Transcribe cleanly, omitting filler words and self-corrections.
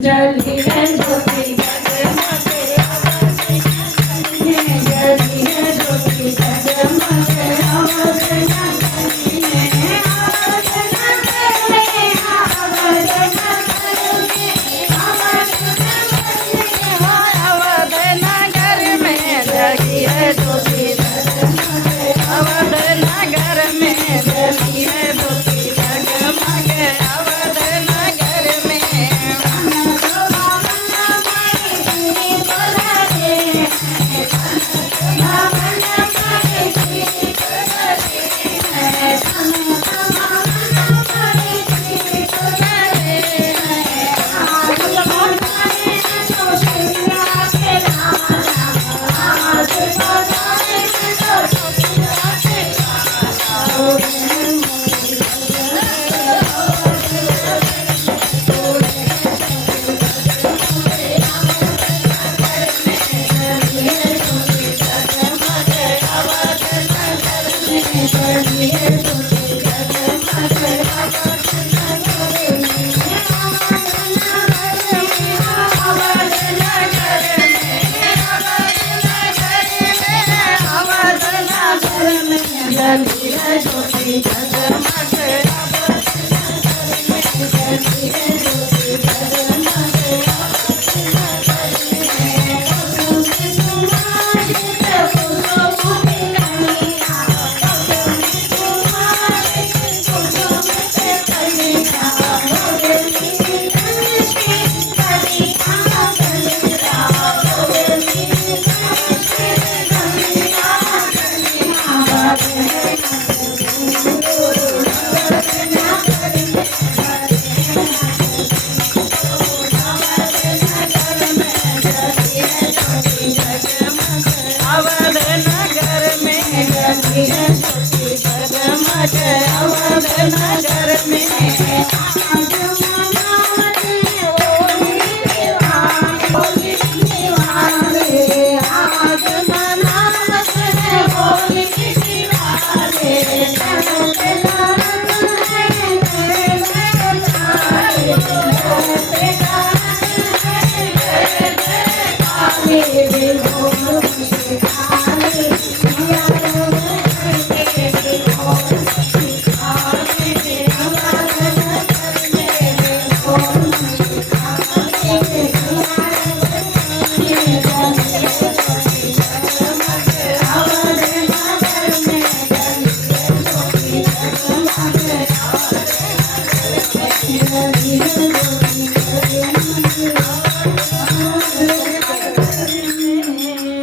जली है ज्योति जगमगे जली है ज्योति जगमगे आवाज नगरी में आवाज नगर में आवाज नगर में आवाज नगर में जली है ज्योति जगमगे आवाज नगर में जली है ज्योति जगमगे आवाज नगर में जली है ज्योति जगमगे जली है ज्योति जगमगे अवध नगर